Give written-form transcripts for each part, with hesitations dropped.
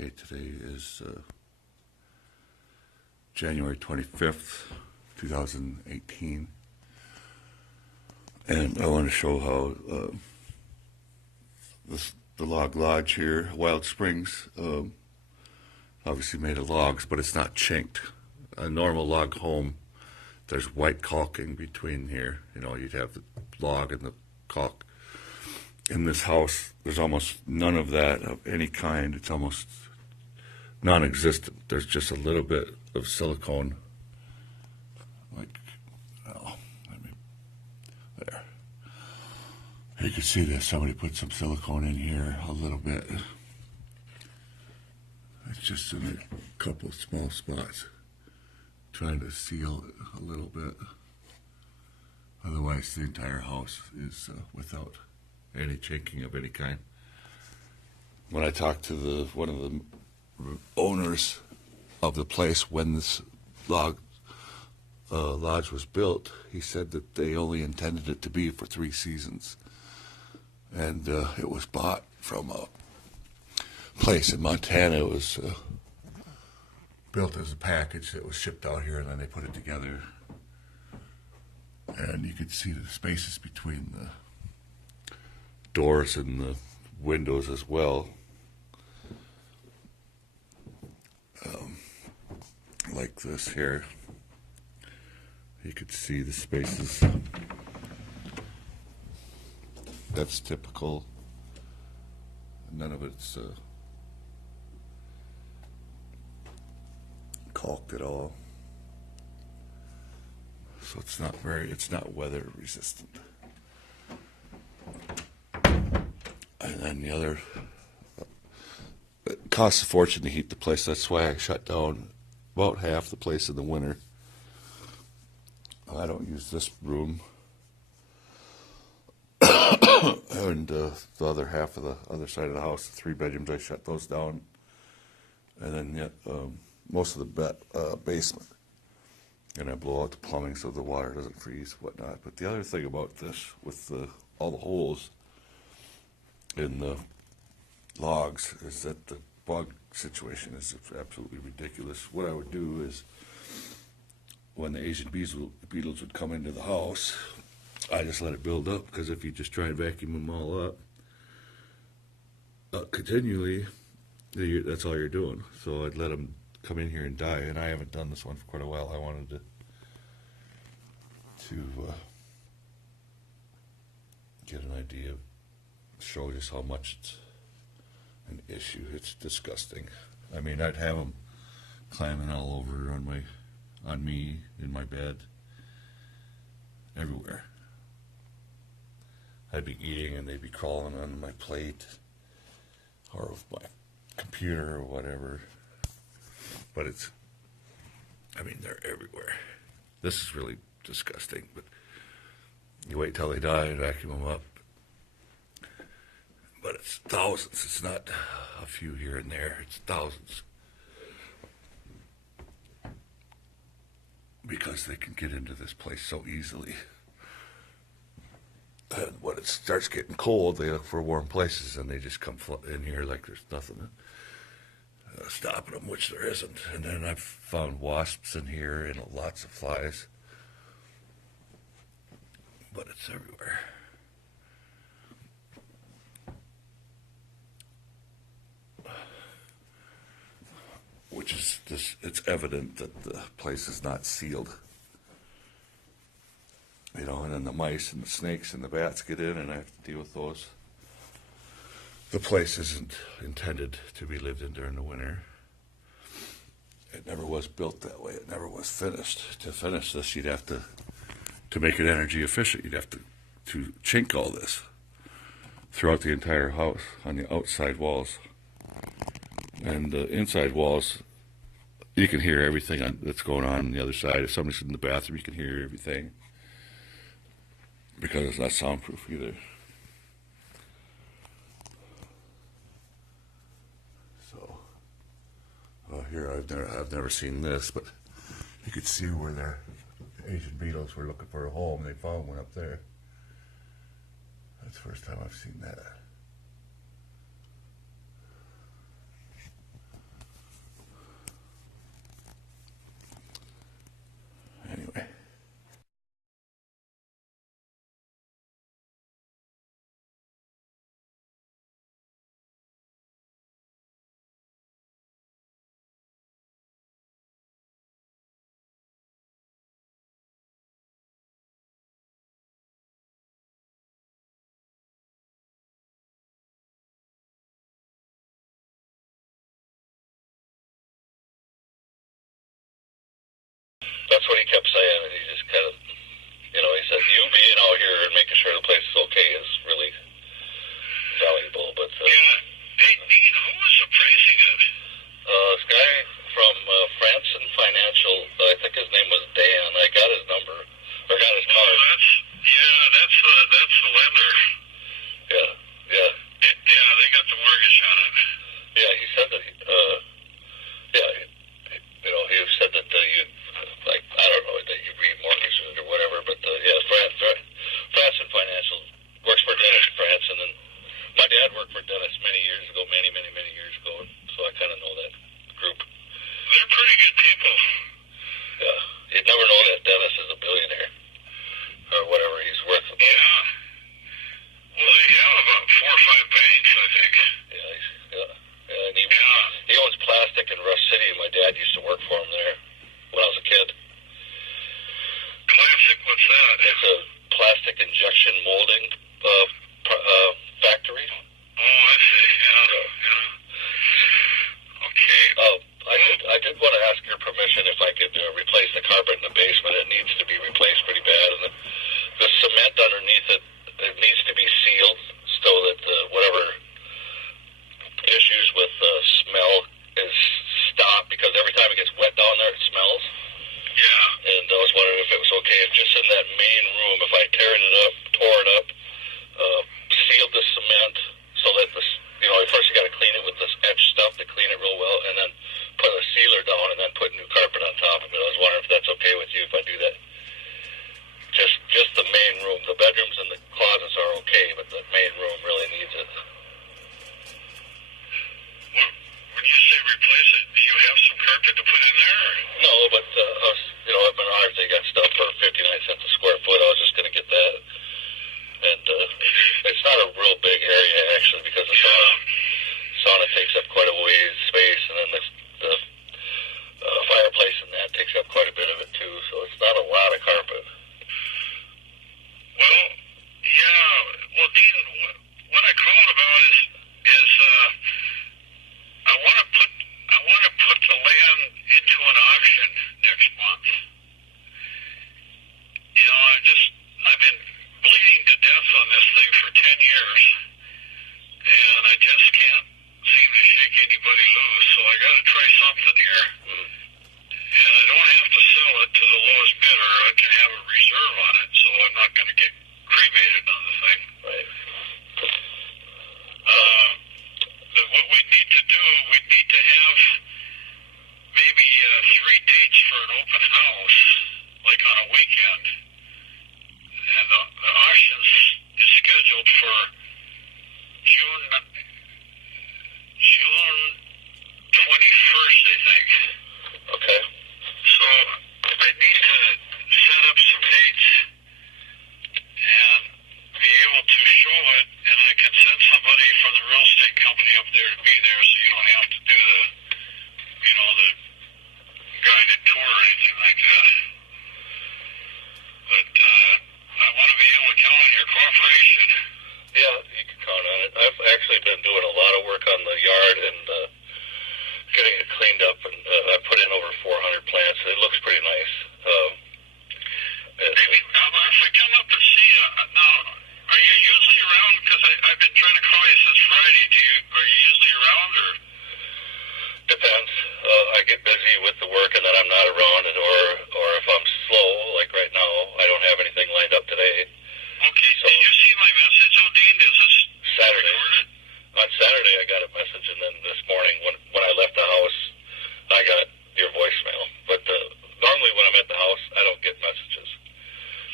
Okay, today is January 25th, 2018, and I want to show how the log lodge here, Wildsprings, obviously made of logs, but it's not chinked. A normal log home, there's white caulking between here. You know, you'd have the log and the caulk. In this house, there's almost none of that of any kind. It's almost non-existent. There's just a little bit of silicone, like, oh, there. You can see this. Somebody put some silicone in here a little bit. It's just in a couple of small spots, trying to seal it a little bit. Otherwise, the entire house is without any chinking of any kind. When I talked to one of the owners of the place when this lodge was built, he said that they only intended it to be for 3 seasons, and it was bought from a place in Montana. It was built as a package that was shipped out here, and then they put it together, and you could see the spaces between the doors and the windows as well, like this here. You could see the spaces. That's typical. None of it's caulked at all, so it's not weather resistant. And then the other, it costs a fortune to heat the place. That's why I shut down about half the place in the winter. I don't use this room. And the other half of the other side of the house, the 3 bedrooms, I shut those down. And then most of the basement. And I blow out the plumbing so the water doesn't freeze, whatnot. But the other thing about this, with all the holes in the logs, is that the bug situation is absolutely ridiculous. What I would do is, when the Asian beetles would come into the house, I just let it build up, because if you just try and vacuum them all up continually, that's all you're doing. So I'd let them come in here and die, and I haven't done this one for quite a while. I wanted to get an idea, show just how much it's an issue. It's disgusting. I mean, I'd have them climbing all over on me, in my bed, everywhere. I'd be eating and they'd be crawling on my plate or my computer or whatever. But they're everywhere. This is really disgusting, but you wait till they die and vacuum them up. But it's thousands. It's not a few here and there. It's thousands. Because they can get into this place so easily. And when it starts getting cold, they look for warm places, and they just come in here like there's nothing stopping them, which there isn't. And then I've found wasps in here and lots of flies. But it's everywhere. Which is this, it's evident that the place is not sealed. You know, and then the mice and the snakes and the bats get in, and I have to deal with those. The place isn't intended to be lived in during the winter. It never was built that way. It never was finished. To finish this, you'd have to make it energy efficient, you'd have to chink all this throughout the entire house on the outside walls. And the inside walls, you can hear everything that's going on the other side. If somebody's in the bathroom, you can hear everything, because it's not soundproof either. So here I've never seen this, but you could see where the Asian beetles were looking for a home. They found one up there. That's the first time I've seen that. pretty good people. Yeah. You'd never know that Dennis is a billionaire. Or whatever he's worth. Yeah. Well, they have about 4 or 5 banks, I think. Yeah. And he owns plastic in Rush City. My dad used to work for him there when I was a kid. Classic, what's that? It's a plastic injection molding factory. Oh, I see. Yeah. Okay. I did want to ask your permission if I could replace the carpet in the basement. It needs to be replaced pretty bad, and the cement underneath it needs to be sealed so that whatever issues with smell is stopped, because every time it gets wet down there, it smells. Yeah. And I was wondering if it was okay if just in that main room, if I tore it up, sealed the cement so that first you got to clean it with this etch stuff to clean it real well, and then put a sealer down and then put new carpet on top of it. I was wondering if that's okay with you if I do that. Just the main room. The bedrooms and the closets are okay, but the main room really needs it. Well, when you say replace it, do you have some carpet to put in there? No, but at Menards they got stuff for 59 cents a square foot. I was just going to get that. And it's not a real big area, actually, because the sauna takes up quite a ways space, and then the fireplace and that takes up quite a bit of it, too. So it's not a lot of carpet. Well, yeah. Well, Dean, what I called about is I want to put the land into an auction next month. I've been bleeding to death on this thing for 10 years, and I just can't seem to shake anybody loose, so I got to try something here. And I don't have to sell it to the lowest bidder. I can have a reserve on it, so I'm not going to get cremated on the thing. Right. What we need to do, we need to have maybe 3 dates for an open house, like on a weekend. And the auction is scheduled for June 21st, I think. Okay. So I need to set up some dates and be able to show it, and I can send somebody from the real estate company up there to be there, so you don't have to do the guided tour or anything like that. But I want to be able to count on your cooperation. Yeah, you can count on it. I've actually been doing a lot of work on the yard and getting it cleaned up, and I put in over 400 plants. It looks pretty nice. Maybe if I come up and see you, now, are you usually around? Because I've been trying to call you since Friday. Are you usually around, or? Depends. I get busy with the work, and then I'm not around, or if I'm slow, like right now, I don't have anything lined up today. Okay. So, did you see my message, Odin? Is this Saturday? recorded? On Saturday, I got a message, and then this morning, when I left the house, I got your voicemail. But normally, when I'm at the house, I don't get messages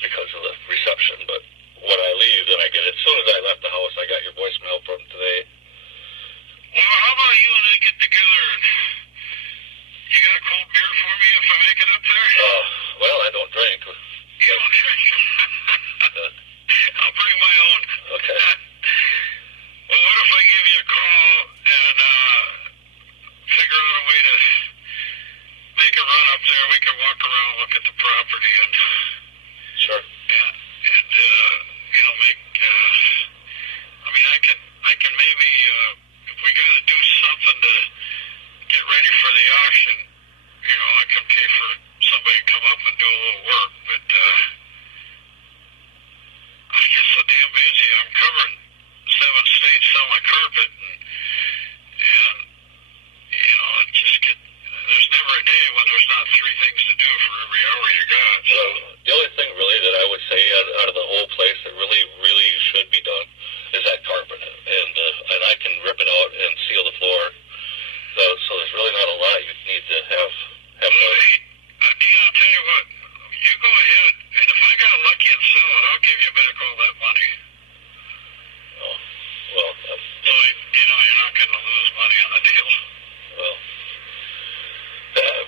because of the reception. But when I leave, then I get it. As soon as I left the house, I got your voicemail from today. Well, how about you and I get together and you got a cold beer for me if I make it up there? Well, I don't drink. You don't drink? I'll bring my own. Okay. Well, what if I give you a call and figure out a way to make a run up there? We can walk around, look at the property, and Sure. make. I can maybe if we got to do something to get ready for the auction, I can pay for somebody to come up and do a little work. But I get so damn busy. I'm covering 7 states selling carpet, and it just there's never a day when there's not 3 things to do for every hour you got. So The only thing really that I would say out of the whole place that really, really should be done is that carpet, and I can rip it out and seal the floor. So there's really not a lot you need to have well, done. hey, Dean, I'll tell you what. You go ahead, and if I got lucky and sell it, I'll give you back all that money. Oh, well, So you're not going to lose money on the deal.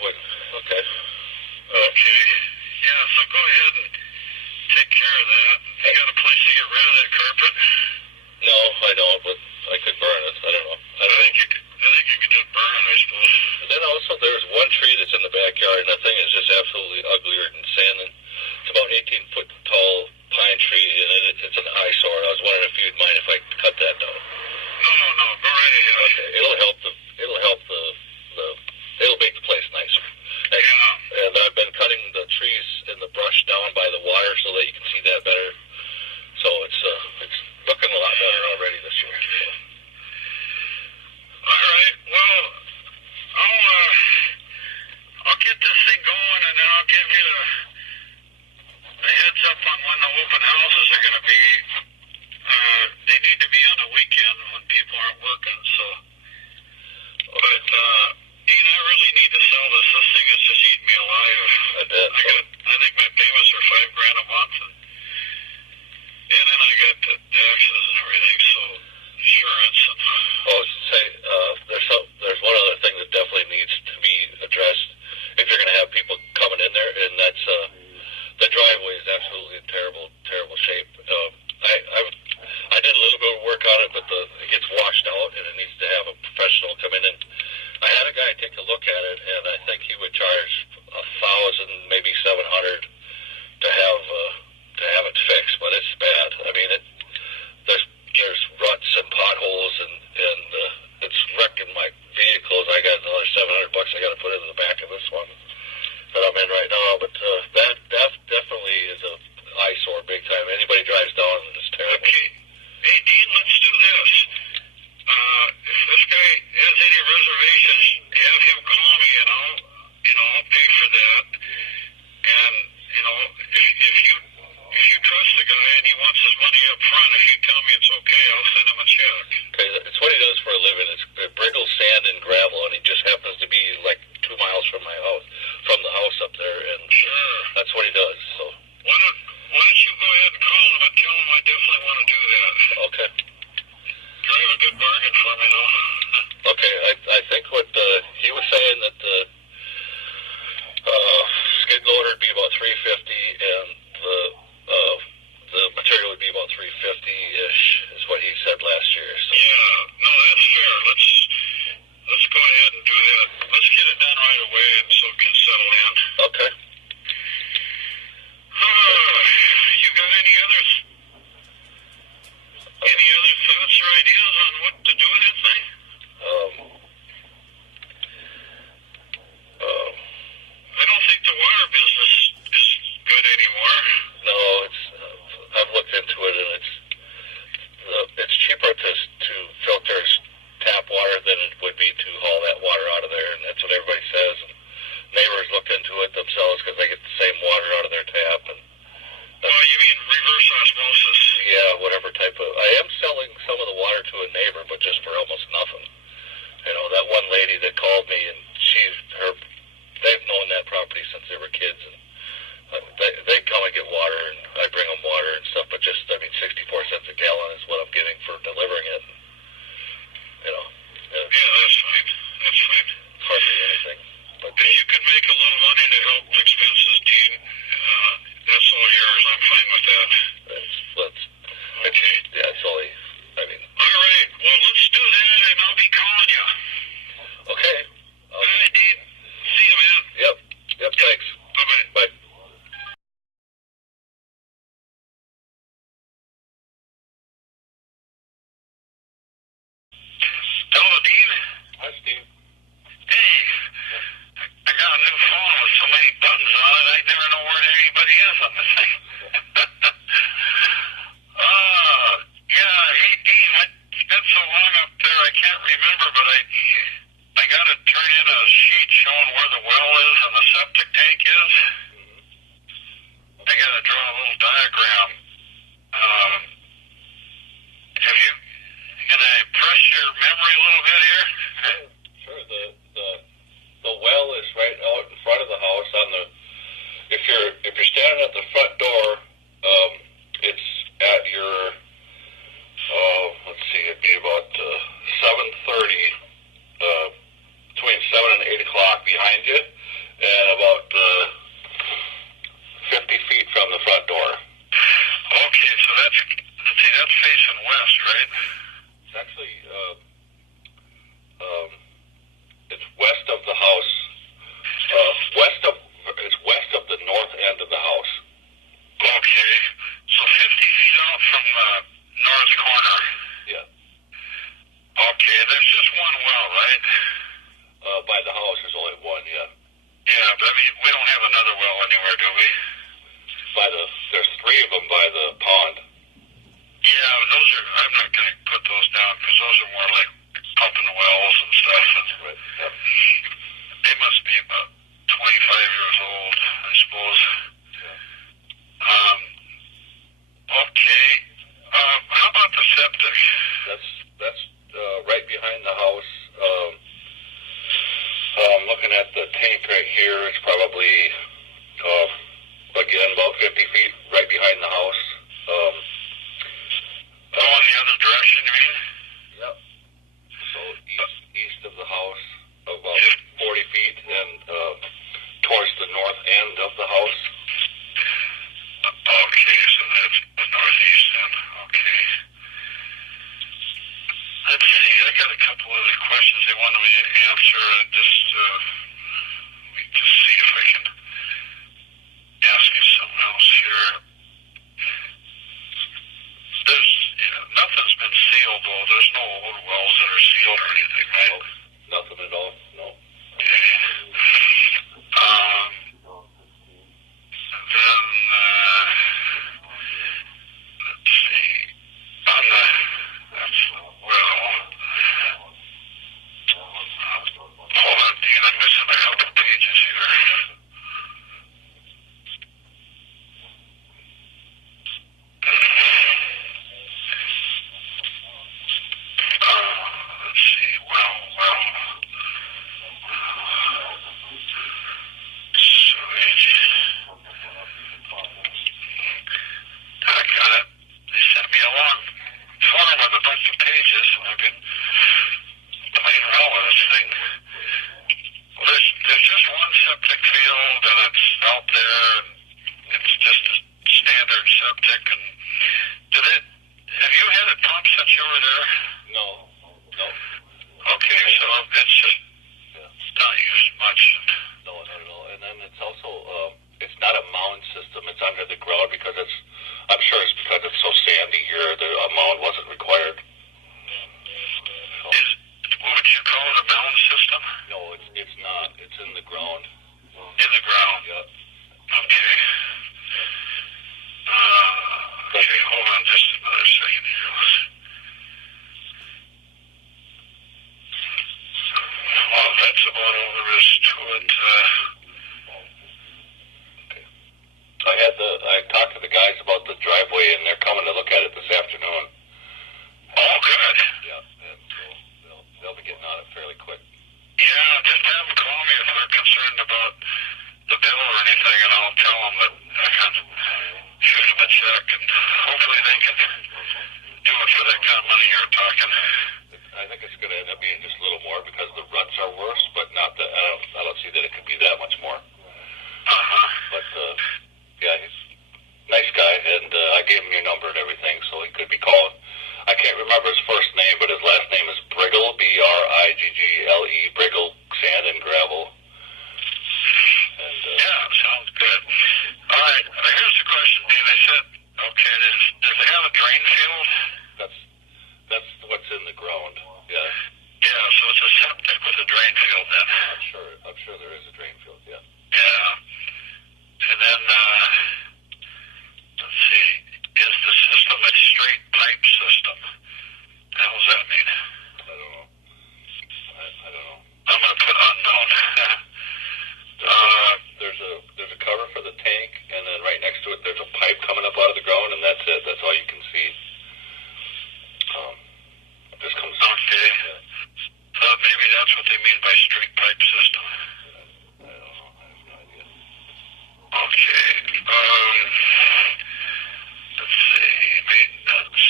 well, get rid of that carpet? No, I don't, but I could burn it. I don't know. I think you could just burn it, I suppose. And then also there's one tree that's in the backyard, and that thing is just absolutely uglier than sin. And it's about 18-foot tall pine tree, and it's an eyesore. I was wondering if you'd mind if I cut that down. No, go right ahead. Okay, it'll make the place nicer. Yeah. And I've been cutting the trees and the brush down by the water so that you can see that better. So it's looking a lot better already this year. So. All right. Well, I'll get this thing going, and then I'll give you the heads up on when the open houses are going to be. They need to be on a weekend when people aren't working. So, but Dean, I really need to sell this. This thing is just eating me alive. I bet. I think my payments are $5,000 a month, and then I got the taxes and everything. So insurance. Say there's one other thing that definitely needs to be addressed if you're going to have people coming in there, and that's the driveway is absolutely in terrible shape. I did a little bit of work on it, but it gets washed out, and it needs to have a professional come in. And I had a guy take a look at it, and I think he would charge $1,000, maybe $700 to have it fixed. But it's bad. I mean, there's ruts and potholes, and it's wrecking my vehicles. I got another $700 I got to put into the back of this one that I'm in right now. But that definitely is a eyesore big time. Anybody drives down and it's terrible. Okay. Hey, Dean, let's do this. If this guy has any reservations, have him call me, and I'll pay for that. And if you trust the guy and he wants his money up front, if you tell me it's okay, I'll send him a check. Okay, it's what he does for a living. It's Briggle sand and gravel, and he just happens to be like 2 miles from my house, from the house up there, and sure, that's what he does. So why don't you go ahead and call him and tell him I definitely want to do that. okay. Drive a good bargain for me, though. Okay, I think what he was saying that the skid loader would be about $350, and the material would be about $350-ish, is what he said last year. So. Yeah, no, that's fair. Let's go ahead and do that. Let's get it done right away, and so it can settle in. Okay. You got any other thoughts or ideas on what to do with that thing? I don't think the water business is good anymore. No, I've looked into it, and it's cheaper to filter tap water than it would be to haul that water out of there, and that's what everybody says. And neighbors look into it themselves because they get the same water out of their tap. And you mean reverse osmosis? Yeah, whatever type of. I am selling some of the water to a neighbor, but just for almost nothing. That one lady that called me, and they've known that property since they were kids, and they come and get water, and I bring them water and stuff, but 64 cents a gallon is what I'm getting for delivering it. Yeah, that's fine. Hardly anything. But if you can make a little money to help expenses, Dean, that's all yours. I'm fine with that. Okay. Yeah, it's only, all right. Well, let's do that, and I'll be calling you. Okay. All right, Dean. See you, man. Yep, thanks. Bye-bye. Bye. Hello, Dean. Hi, Steve. Hey, I got a new phone with so many buttons on it, I never know where anybody is on the thing. Hey, Dean, it's been so long up there, I can't remember, but I got to turn in a sheet showing where the well is and the septic tank is. I got to draw a little diagram. Can I press your memory a little bit here? Sure. The well is right out in front of the house. If you're standing at the front door, it's at your let's see, it'd be about 7:30, between 7 and 8 o'clock behind you, and about 50 feet from the front door. Okay, so that's that's facing west, right? It's actually, it's west of the house. It's west of the north end of the house. Okay. So 50 feet out from the north corner. Yeah. Okay, there's just one well, right? By the house, there's only one, yeah. Yeah, but I mean, we don't have another well anywhere, do we? There's three of them by the pond. Yeah, those are, I'm not going to put those down because those are more like pumping wells and stuff. And Right. Yep. they must be about 25 years old, I suppose. Yeah. Okay. How about the septic? That's right behind the house. Looking at the tank right here, it's probably again about 50 feet right behind the house. In the other direction, you mean? Yep. So east of the house, about 40 feet, and towards the north end of the house. Okay, so that's the northeast then. Okay. Let's see, I got a couple other questions they wanted me to answer. And just, let me just see if I can ask you something else here. Nothing's been sealed, though. There's no old wells that are sealed or anything, right? Nope. Nothing at all. No. Okay. Then, let's see. On the, that's the well. Hold on, Dean, I'm missing a couple pages here. Let's see. Well. Sewage. I got it. They sent me a long form with a bunch of pages, and I've been playing around with this thing. Well, there's just one septic field, and it's out there, and it's just a standard septic. And have you had it pumped since you were there? No. Okay, so it's just not used much. No, not at all. And then it's also, it's not a mound system. It's under the ground because I'm sure it's because it's so sandy here, a mound wasn't required. Would you call it a mound system? No, it's not. It's in the ground. In the ground? Yeah. Okay. Okay, hold on just another second here. Well, that's about all there is to it. Okay. I talked to the guys about the driveway, and they're coming to look at it this afternoon. Oh, good. Yeah, and so they'll be getting on it fairly quick. Yeah, just have them call me if they're concerned about the bill or anything, and I'll tell them that I can shoot them a check, and hopefully they can do it for that kind of money you're talking. I think it's going to end up being just a little more because the ruts are worse, but not that. I don't see that it could be that much more. But yeah, he's a nice guy, and I gave him your number and everything, so he could be calling. I can't remember his first name, but his last name is Briggle, Briggle, Briggle, Sand and Gravel. And, yeah, sounds good. All right, here's the question, Dean. They said, okay, does it have a drain field? That's what's in the ground. Yeah. Yeah, so it's a septic with a drain field then. I'm sure there is a drain field. Yeah. Yeah. And then, let's see, is the system a straight pipe system? What does that mean? I don't know. I don't know. I'm going to put unknown. There's a cover for the tank, and then right next to it there's a pipe coming up out of the ground, and that's it. That's all you can see. It just comes. Okay. Yeah. Maybe that's what they mean by straight pipe system. I don't know. I have no idea. Okay. Let's see. Maintenance.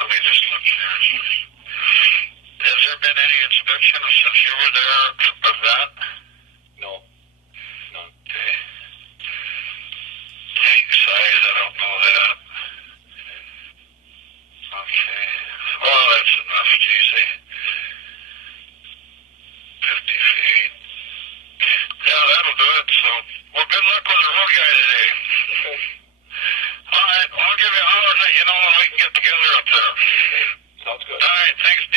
Let me just look here. Has there been any inspection since you were there of that? No. None. Okay. Tank size, I don't know that. Okay. Well, that's enough, geez. 50 feet. Yeah, that'll do it. So, well, good luck with the road guy today. Okay. All right, I'll give you a holler and let you know when we can get together up there. Sounds good. All right, thanks.